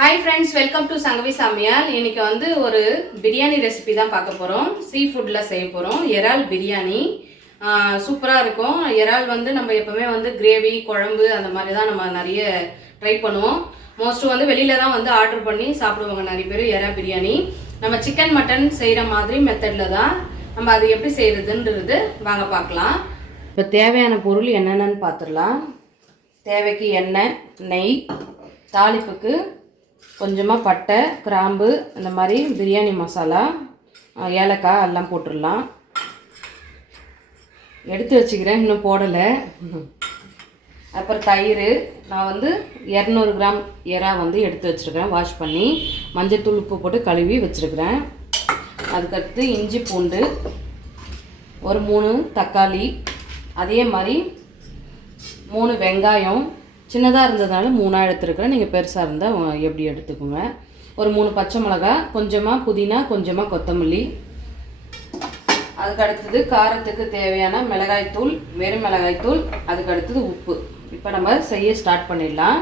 Hi friends, welcome to Sangavi சமையல். இன்னைக்கு வந்து ஒரு பிரியாணி ரெசிபி தான் பார்க்க போகிறோம். சீ ஃபுட்டில் செய்ய போகிறோம். இறால் பிரியாணி சூப்பராக இருக்கும். இறால் வந்து நம்ம எப்போவுமே வந்து கிரேவி, குழம்பு அந்த மாதிரி தான் நம்ம நிறைய ட்ரை பண்ணுவோம். மோஸ்ட்டு வந்து வெளியில் தான் வந்து ஆர்டர் பண்ணி சாப்பிடுவாங்க நிறைய பேர் இறால் பிரியாணி. நம்ம சிக்கன் மட்டன் செய்கிற மாதிரி மெத்தடில் தான் நம்ம அது எப்படி செய்கிறதுன்றது வாங்க பார்க்கலாம். இப்போ தேவையான பொருள் என்னென்னு பார்த்துடலாம். தேவைக்கு எண்ணெய், நெய், தாளிப்புக்கு கொஞ்சமாக பட்டை, கிராம்பு, இந்த மாதிரி பிரியாணி மசாலா, ஏலக்காய் எல்லாம் போட்டுடலாம். எடுத்து வச்சுக்கிறேன், இன்னும் போடலை. அப்புறம் தயிர், நான் வந்து 200 கிராம் இறா வந்து எடுத்து வச்சுருக்கிறேன். வாஷ் பண்ணி மஞ்சள்தூள், உப்பு போட்டு கழுவி வச்சுருக்கிறேன். அதுக்கடுத்து இஞ்சி பூண்டு, ஒரு 3 தக்காளி, அதே மாதிரி 3 வெங்காயம். சின்னதாக இருந்ததுனால 3 எடுத்துருக்கிறேன். நீங்கள் பெருசாக இருந்தால் எப்படி எடுத்துக்கோங்க. ஒரு 3 பச்சை மிளகா, கொஞ்சமாக புதினா, கொஞ்சமாக கொத்தமல்லி. அதுக்கு அடுத்தது காரத்துக்கு தேவையான மிளகாய்த்தூள், வெறும் மிளகாய்த்தூள். அதுக்கு அடுத்தது உப்பு. இப்போ நம்ம செய்ய ஸ்டார்ட் பண்ணிடலாம்.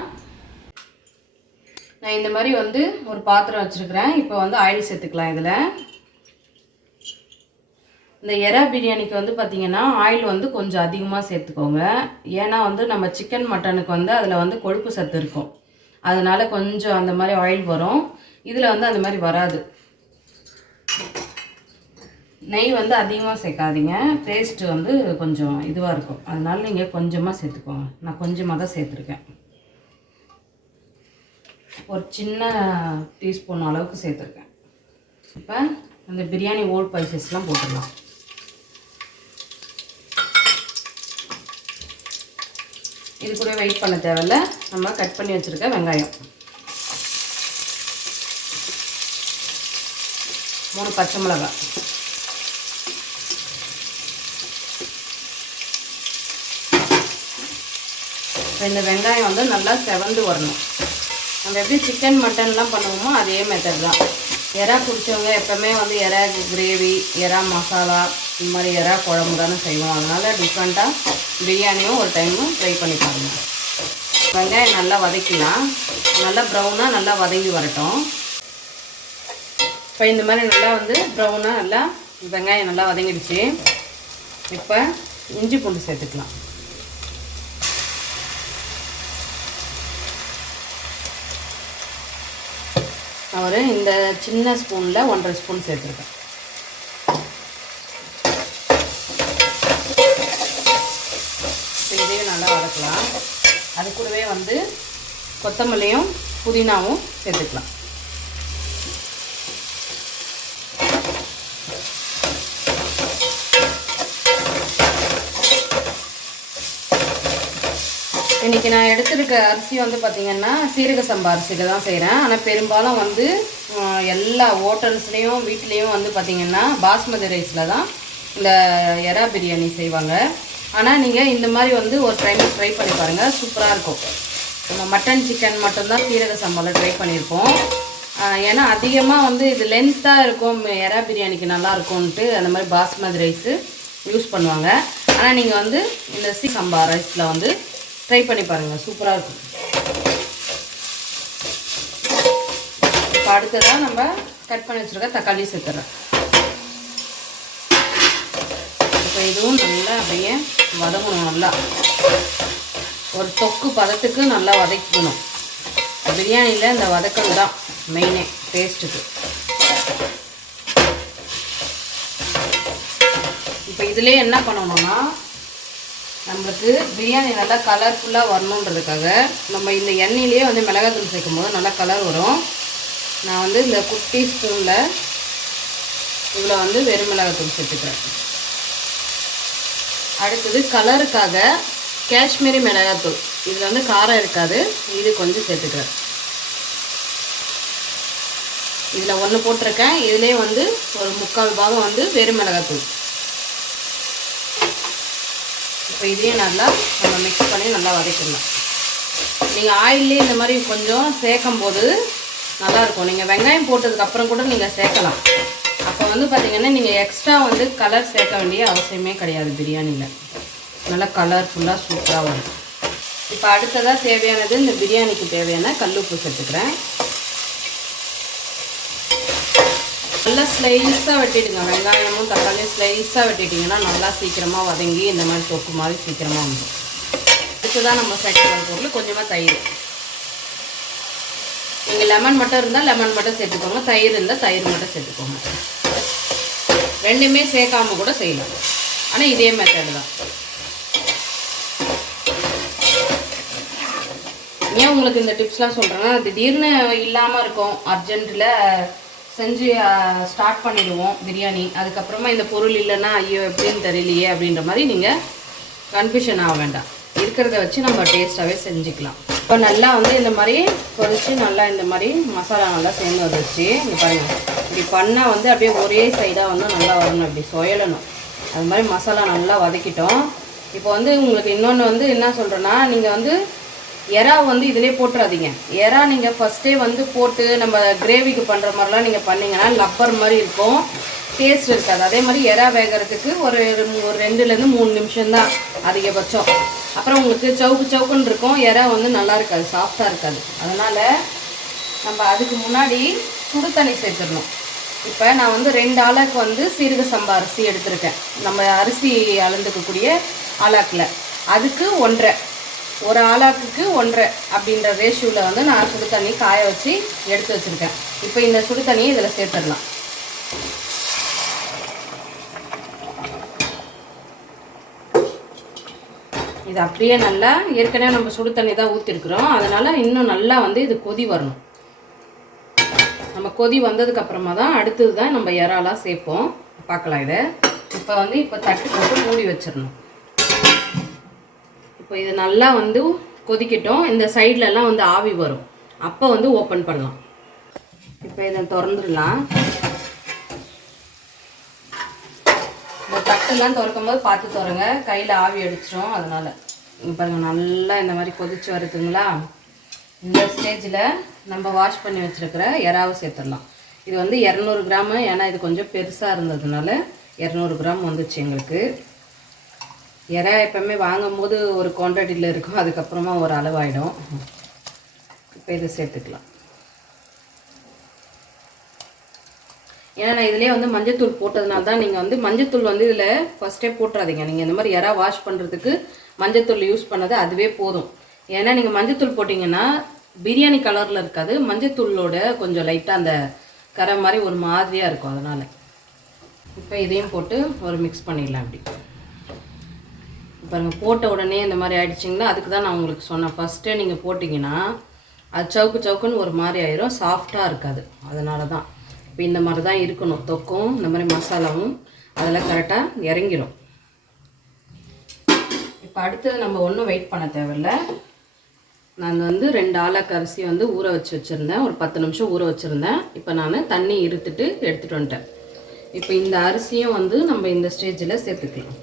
நான் இந்த மாதிரி வந்து ஒரு பாத்திரம் வச்சுருக்கிறேன். இப்போ வந்து ஆயில் சேர்த்துக்கலாம். இதில் இந்த எறா பிரியாணிக்கு வந்து பார்த்திங்கன்னா ஆயில் வந்து கொஞ்சம் அதிகமாக சேர்த்துக்கோங்க. ஏன்னா வந்து நம்ம சிக்கன் மட்டனுக்கு வந்து அதில் வந்து கொழுப்பு சத்து இருக்கும். அதனால் கொஞ்சம் அந்த மாதிரி ஆயில் வரும். இதில் வந்து அந்த மாதிரி வராது. நெய் வந்து அதிகமாக சேர்க்காதீங்க. டேஸ்ட்டு வந்து கொஞ்சம் இதுவாக இருக்கும். அதனால் நீங்கள் கொஞ்சமாக சேர்த்துக்கோங்க. நான் கொஞ்சமாக தான் சேர்த்துருக்கேன். ஒரு சின்ன டீஸ்பூன் அளவுக்கு சேர்த்துருக்கேன். இப்போ இந்த பிரியாணி ஓல் ஸ்பைசஸ்லாம் போட்டுடலாம். இது கூட வெயிட் பண்ண தேவையில்ல. நம்ம கட் பண்ணி வச்சுருக்க வெங்காயம், 3 பச்சை மிளகாய், இந்த வெங்காயம் வந்து நல்லா செவந்து வரணும். நம்ம எப்படி சிக்கன் மட்டன்லாம் பண்ணுவோமோ அதே மெத்தட் தான். எறா பிடிச்சவங்க எப்போவுமே வந்து எறா கிரேவி, எறா மசாலா, இந்த மாதிரி எறா குழம்பு தானே செய்வோம். அதனால் டிஃப்ரெண்ட்டாக பிரியாணியும் ஒரு டைமும் ட்ரை பண்ணி பாருங்கள். வெங்காயம் நல்லா வதக்கலாம். நல்லா ப்ரௌனாக நல்லா வதங்கி வரட்டும். இப்போ இந்த மாதிரி நல்லா வந்து ப்ரௌனாக நல்லா வெங்காயம் நல்லா வதங்கிடுச்சு. இப்போ இஞ்சி பூண்டு சேர்த்துக்கலாம். ஒரு இந்த சின்ன ஸ்பூனில் 1.5 ஸ்பூன் சேர்த்துருக்கேன். இதையும் நல்லா வதக்கலாம். அது கூடவே வந்து கொத்தமல்லியும் புதினாவும் சேர்த்துக்கலாம். இன்றைக்கி நான் எடுத்துருக்க அரிசி வந்து பார்த்திங்கன்னா சீரக சம்பா அரிசியில் தான் செய்கிறேன். ஆனால் பெரும்பாலும் வந்து எல்லா ஹோட்டல்ஸ்லேயும் வீட்லேயும் வந்து பார்த்திங்கன்னா பாஸ்மதி ரைஸில் தான் இந்த எறா பிரியாணி செய்வாங்க. ஆனால் நீங்கள் இந்த மாதிரி வந்து ஒரு டைம் ட்ரை பண்ணி பாருங்கள், சூப்பராக இருக்கும். நம்ம மட்டன், சிக்கன் மட்டும்தான் சீரக சம்பாவில் ட்ரை பண்ணியிருப்போம். ஏன்னா அதிகமாக வந்து இது லென்த்தாக இருக்கும், எறா பிரியாணிக்கு நல்லாயிருக்கும்ன்ட்டு அந்த மாதிரி பாஸ்மதி ரைஸு யூஸ் பண்ணுவாங்க. ஆனால் நீங்கள் வந்து இந்த சம்பா ரைஸில் வந்து ட்ரை பண்ணி பாருங்கள், சூப்பராக இருக்கும். இப்போ அடுத்ததாக நம்ம கட் பண்ணி வச்சுருக்க தக்காளி சேர்த்துறேன். இப்போ இதுவும் நல்லா அப்படியே வதங்கணும். நல்லா ஒரு தொக்கு பதத்துக்கு நல்லா வதக்கணும். பிரியாணியில் இந்த வதக்கல் தான் மெயினே டேஸ்ட்டுக்கு. இப்போ இதிலே என்ன பண்ணணும்னா, நம்மளுக்கு பிரியாணி நல்லா கலர்ஃபுல்லாக வரணுன்றதுக்காக நம்ம இந்த எண்ணெயிலே வந்து மிளகாத்தூள் சேர்க்கும் போது நல்லா கலர் வரும். நான் வந்து இந்த குட்டி ஸ்பூனில் இவ்வளோ வந்து வெறும் மிளகாத்தூள் சேர்த்துக்கிறேன். அடுத்தது கலருக்காக காஷ்மீரி மிளகாத்தூள். இதில் வந்து காரம் இருக்காது, இது கொஞ்சம் சேர்த்துக்கிறேன். இதில் 1 போட்டிருக்கேன். இதிலே வந்து ஒரு 3/4 பாகம் வந்து வெறும் மிளகாத்தூள். இப்போ இதையும் நல்லா நம்ம மிக்ஸ் பண்ணி நல்லா வதக்கிடலாம். நீங்கள் ஆயிலே இந்த மாதிரி கொஞ்சம் சேர்க்கும் போது நல்லாயிருக்கும். நீங்கள் வெங்காயம் போட்டதுக்கப்புறம் கூட நீங்கள் சேர்க்கலாம். அப்போ வந்து பார்த்திங்கன்னா நீங்கள் எக்ஸ்ட்ரா வந்து கலர் சேர்க்க வேண்டிய அவசியமே கிடையாது. பிரியாணியில் நல்லா கலர்ஃபுல்லாக சூப்பராக வரும். இப்போ அடுத்ததாக தேவையானது இந்த பிரியாணிக்கு தேவையான கல் உப்பு சேர்த்துக்கிறேன். நல்லா ஸ்லைஸாக வெட்டிடுங்க. வெங்காயமும் தக்காளியும் ஸ்லைஸாக வெட்டிட்டிங்கன்னா நல்லா சீக்கிரமாக வதங்கி இந்த மாதிரி தொக்கு மாதிரி சீக்கிரமாக வந்துடும். இதுதான் நம்ம சேர்க்க போகிற பொருள் கொஞ்சமாக தயிர். நீங்கள் லெமன் மட்டும் இருந்தால் லெமன் மட்டும் சேர்த்துக்கோங்க, தயிர் இருந்தால் தயிர் மட்டும் சேர்த்துக்கோங்க. ரெண்டுமே சேர்க்காம கூட செய்யலாம், ஆனால் இதே மெத்தட் தான். ஏன் உங்களுக்கு இந்த டிப்ஸ்லாம் சொல்கிறேன்னா, திடீர்னு இல்லாமல் இருக்கும், அர்ஜென்ட்டில் செஞ்சு ஸ்டார்ட் பண்ணிடுவோம் பிரியாணி. அதுக்கப்புறமா இந்த பொருள் இல்லைன்னா ஐயோ எப்படின்னு தெரியலையே அப்படின்ற மாதிரி நீங்கள் கன்ஃபியூஷன் ஆக வேண்டாம். இருக்கிறத வச்சு நம்ம டேஸ்ட்டாகவே செஞ்சுக்கலாம். இப்போ நல்லா வந்து இந்த மாதிரி கொதிச்சு நல்லா இந்த மாதிரி மசாலா நல்லா சேர்ந்து வந்துச்சு. இங்கே பாருங்கள், இப்படி பண்ணால் வந்து அப்படியே ஒரே சைடாக வந்து நல்லா வரணும், இப்படி சொயலணும். அது மாதிரி மசாலா நல்லா வதக்கிட்டோம். இப்போ வந்து உங்களுக்கு இன்னொன்று வந்து என்ன சொல்கிறேன்னா, நீங்கள் வந்து எறா வந்து இதிலே போட்டுறாதீங்க. எறா நீங்கள் ஃபஸ்ட்டே வந்து போட்டு நம்ம கிரேவிக்கு பண்ணுற மாதிரிலாம் நீங்கள் பண்ணிங்கன்னா லப்பர் மாதிரி இருக்கும், டேஸ்ட் இருக்காது. அதே மாதிரி எறா வேகிறதுக்கு ஒரு 2லேருந்து 3 நிமிஷம் தான் அதிகபட்சம். அப்புறம் உங்களுக்கு சவுக்குன்னு இருக்கும், எறா வந்து நல்லா இருக்காது, சாஃப்டாக இருக்காது. அதனால் நம்ம அதுக்கு முன்னாடி சுடு தண்ணி சேர்த்துடணும். இப்போ நான் வந்து 2 ஆளாக்கு வந்து சீரக சம்பா அரிசி எடுத்திருக்கேன். நம்ம அரிசி அளந்துக்கக்கூடிய ஆளாக்கில் அதுக்கு 1.5, ஒரு ஆளாக்குக்கு 1.5 அப்படின்ற ரேஷியோவில் வந்து நான் சுடு தண்ணி காய வச்சு எடுத்து வச்சுருக்கேன். இப்போ இந்த சுடு தண்ணியை இதில் சேர்த்துடலாம். இது அப்படியே நல்லா, ஏற்கனவே நம்ம சுடு தண்ணி தான் ஊற்றிருக்கிறோம், அதனால் இன்னும் நல்லா வந்து இது கொதி வரணும். நம்ம கொதி வந்ததுக்கப்புறமா தான் அடுத்தது தான் நம்ம இறாலாம் சேர்ப்போம். பார்க்கலாம் இதை. இப்போ தட்டு போட்டு மூடி வச்சிடணும். இப்போ இது நல்லா வந்து கொதிக்கட்டும். இந்த சைட்லலாம் வந்து ஆவி வரும், அப்போ வந்து ஓப்பன் பண்ணலாம். இப்போ இதை திறந்துடலாம். இந்த தட்டெல்லாம் திறக்கும் போது பார்த்து திறங்க, கையில் ஆவி அடிச்சிடும். அதனால் பாருங்கள், நல்லா இந்த மாதிரி கொதிச்சு வருதுங்களா. இந்த ஸ்டேஜில் நம்ம வாஷ் பண்ணி வச்சுருக்கிற எறாவை சேர்த்துடலாம். இது வந்து 200 கிராமு, ஏன்னா இது கொஞ்சம் பெருசாக இருந்ததுனால 200 கிராம் வந்துச்சு எங்களுக்கு. எறா எப்போவுமே வாங்கும்போது ஒரு குவான்டிட்டியில் இருக்கும், அதுக்கப்புறமா ஒரு அளவாயிடும். இப்போ இதை சேர்த்துக்கலாம். ஏன்னா நான் இதிலே வந்து மஞ்சத்தூள் போட்டதுனால தான். நீங்கள் வந்து மஞ்சத்தூள் வந்து இதில் ஃபஸ்ட்டே போட்டுறாதீங்க. நீங்கள் இந்த மாதிரி எறா வாஷ் பண்ணுறதுக்கு மஞ்சத்தூள் யூஸ் பண்ணது அதுவே போதும். ஏன்னா நீங்கள் மஞ்சத்தூள் போட்டிங்கன்னா பிரியாணி கலரில் இருக்காது, மஞ்சத்தூளோட கொஞ்சம் லைட்டாக அந்த கரை மாதிரி ஒரு மாதிரியாக இருக்கும். அதனால் இப்போ இதையும் போட்டு ஒரு மிக்ஸ் பண்ணிடலாம். அப்படி பாருங்கள், போட்ட உடனே இந்த மாதிரி ஆகிடுச்சிங்களா. அதுக்கு தான் நான் உங்களுக்கு சொன்னேன், ஃபஸ்ட்டே நீங்கள் போட்டிங்கன்னா அது சவுக்குன்னு ஒரு மாதிரி ஆயிரும், சாஃப்டாக இருக்காது. அதனால தான் இப்போ இந்த மாதிரி தான் இருக்கணும். தொக்கும் இந்த மாதிரி மசாலாவும் அதெல்லாம் கரெக்டாக இறங்கிடும். இப்போ அடுத்தது நம்ம ஒன்றும் வெயிட் பண்ண தேவையில்லை. நான் வந்து 2 ஆளாக்கு அரிசி வந்து ஊற வச்சுருந்தேன், ஒரு 10 நிமிஷம் ஊற வச்சுருந்தேன். இப்போ நான் தண்ணி இருத்துட்டு எடுத்துகிட்டு வந்துட்டேன். இப்போ இந்த அரிசியும் வந்து நம்ம இந்த ஸ்டேஜில் சேர்த்துக்கலாம்.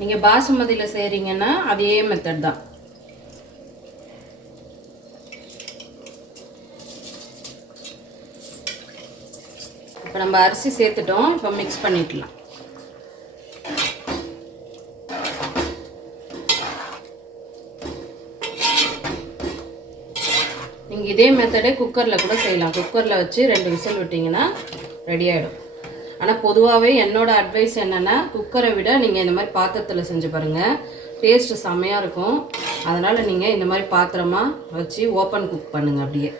நீங்கள் பாசுமதியில் செய்கிறீங்கன்னா அதே மெத்தட் தான். இப்போ நம்ம அரிசி சேர்த்துட்டோம். இப்போ மிக்ஸ் பண்ணிக்கலாம். நீங்கள் இதே மெத்தடே குக்கரில் கூட செய்யலாம். குக்கரில் வச்சு 2 விசில் விட்டிங்கன்னா ரெடி ஆகிடும். ஆனால் பொதுவாகவே என்னோடய அட்வைஸ் என்னென்னா, குக்கரை விட நீங்கள் இந்த மாதிரி பாத்திரத்தில் செஞ்சு பாருங்கள், டேஸ்ட்டு செம்மையாக இருக்கும். அதனால் நீங்கள் இந்த மாதிரி பாத்திரமாக வச்சு ஓப்பன் குக் பண்ணுங்கள். அப்படியே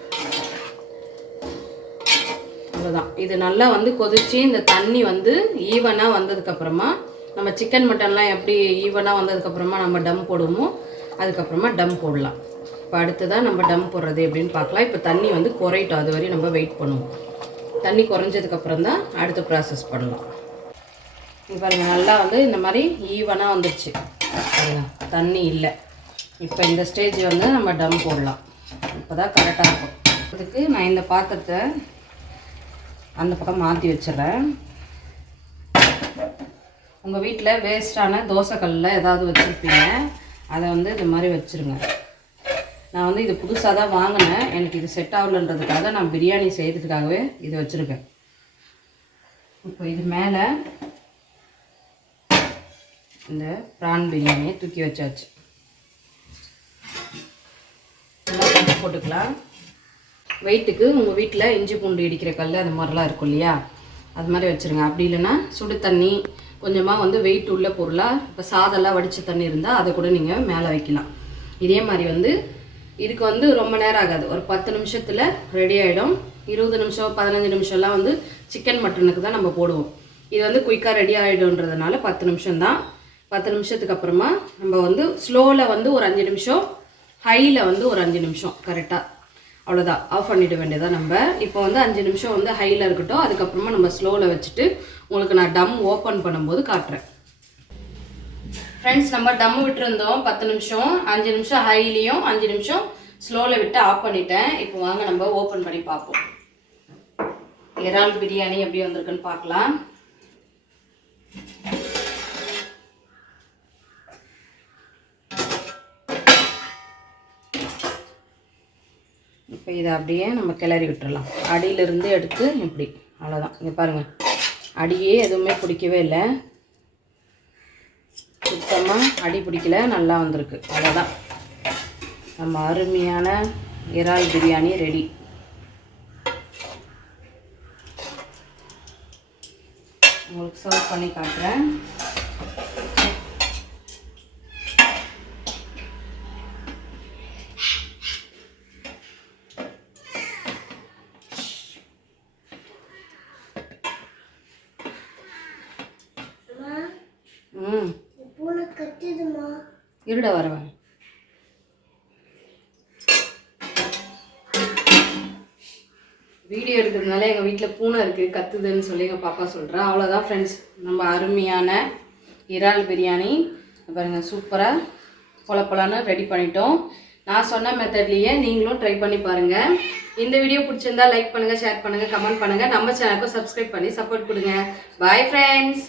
அவ்வளோதான். இது நல்லா வந்து கொதித்து இந்த தண்ணி வந்து ஈவனாக வந்ததுக்கப்புறமா, நம்ம சிக்கன் மட்டன்லாம் எப்படி ஈவனாக வந்ததுக்கப்புறமா நம்ம டம் போடுவோமோ அதுக்கப்புறமா டம் போடலாம். இப்போ அடுத்ததான் நம்ம டம் போடுறது எப்படின்னு பார்க்கலாம். இப்போ தண்ணி வந்து குறையிட்டோம், அது வரையும் நம்ம வெயிட் பண்ணுவோம். தண்ணி குறைஞ்சதுக்கப்புறம் தான் அடுத்த ப்ராசஸ் பண்ணலாம். இப்போ பாருங்கள், நல்லா வந்து இந்த மாதிரி ஈவனாக வந்துடுச்சு, தண்ணி இல்லை. இப்போ இந்த ஸ்டேஜ் வந்து நம்ம டம் போடலாம். இப்போ தான் கரெக்டாக இருக்கும். அதுக்கு நான் இந்த பாத்திரத்தை அந்த பக்கம் மாற்றி வச்சிடுறேன். உங்கள் வீட்டில் வேஸ்ட்டான தோசைக்கல்லில் ஏதாவது வச்சுருப்பீங்க, அதை வந்து இது மாதிரி வச்சுருங்க. நான் வந்து இது புதுசாக தான் வாங்கினேன், எனக்கு இது செட் ஆகலன்றதுக்காக நான் பிரியாணி செய்கிறதுக்காகவே இது வச்சுருக்கேன். இப்போ இது மேலே இந்த ப்ரான் பிரியாணியை தூக்கி வச்சாச்சு. போட்டுக்கலாம். வெயிட்டுக்கு உங்கள் வீட்டில் இஞ்சி பூண்டு இடிக்கிற கல் அது மாதிரிலாம் இருக்கும் இல்லையா, அது மாதிரி வச்சுருங்க. அப்படி இல்லைன்னா சுடு தண்ணி கொஞ்சமாக வந்து வெயிட் உள்ள பொருளாக, இப்போ சாதம்லாம் வடித்த தண்ணி இருந்தால் அதை கூட நீங்கள் மேலே வைக்கலாம். இதே மாதிரி வந்து இதுக்கு வந்து ரொம்ப நேரம் ஆகாது, ஒரு 10 நிமிஷத்தில் ரெடி ஆகிடும். 20 நிமிஷம் 15 நிமிஷம்லாம் வந்து சிக்கன் மட்டனுக்கு தான் நம்ம போடுவோம். இது வந்து குயிக்காக ரெடி ஆகிடும்ன்றதுனால 10 நிமிஷம் தான். 10 நிமிஷத்துக்கு அப்புறமா நம்ம வந்து ஸ்லோவில் வந்து ஒரு 5 நிமிஷம், ஹையில் வந்து ஒரு 5 நிமிஷம் கரெக்டாக, அவ்வளோதான். ஆஃப் பண்ணிவிட வேண்டியதான் நம்ம. இப்போ வந்து 5 நிமிஷம் வந்து ஹையில் இருக்கட்டும். அதுக்கப்புறமா நம்ம ஸ்லோவில் வச்சுட்டு உங்களுக்கு நான் டம் ஓப்பன் பண்ணும்போது காட்டுறேன். ஃப்ரெண்ட்ஸ், நம்ம டம் விட்டுருந்தோம் 10 நிமிஷம். 5 நிமிஷம் ஹைலையும் 5 நிமிஷம் ஸ்லோவில் விட்டு ஆஃப் பண்ணிட்டேன். இப்போ வாங்க நம்ம ஓப்பன் பண்ணி பார்ப்போம். இறால் பிரியாணி எப்படி வந்திருக்குன்னு பார்க்கலாம். இப்போ இதை அப்படியே நம்ம கிளறி விட்டுறலாம். அடியிலிருந்து எடுத்து இப்படி, அவ்வளோதான். இங்கே பாருங்கள், அடியே எதுவுமே பிடிக்கவே இல்லை, சுத்தமாக அடி பிடிக்கல, நல்லா வந்திருக்கு. அவ்வளோதான், நம்ம அருமையான இறால் பிரியாணி ரெடி. உங்களுக்கு சர்வ் பண்ணி காட்டுறேன். இருட வரவேன். வீடியோ எடுக்கிறதுனால எங்கள் வீட்டில் பூனை இருக்குது, கத்துதுன்னு சொல்லி எங்கள் பாப்பா சொல்கிறேன். அவ்வளோதான் ஃப்ரெண்ட்ஸ், நம்ம அருமையான இறால் பிரியாணி பாருங்கள், சூப்பராக பொலப்பொலான்னு ரெடி பண்ணிட்டோம். நான் சொன்ன மெத்தட்லேயே நீங்களும் ட்ரை பண்ணி பாருங்கள். இந்த வீடியோ பிடிச்சிருந்தா லைக் பண்ணுங்கள், ஷேர் பண்ணுங்கள், கமெண்ட் பண்ணுங்கள். நம்ம சேனலுக்கும் சப்ஸ்கிரைப் பண்ணி சப்போர்ட் கொடுங்க. Bye friends.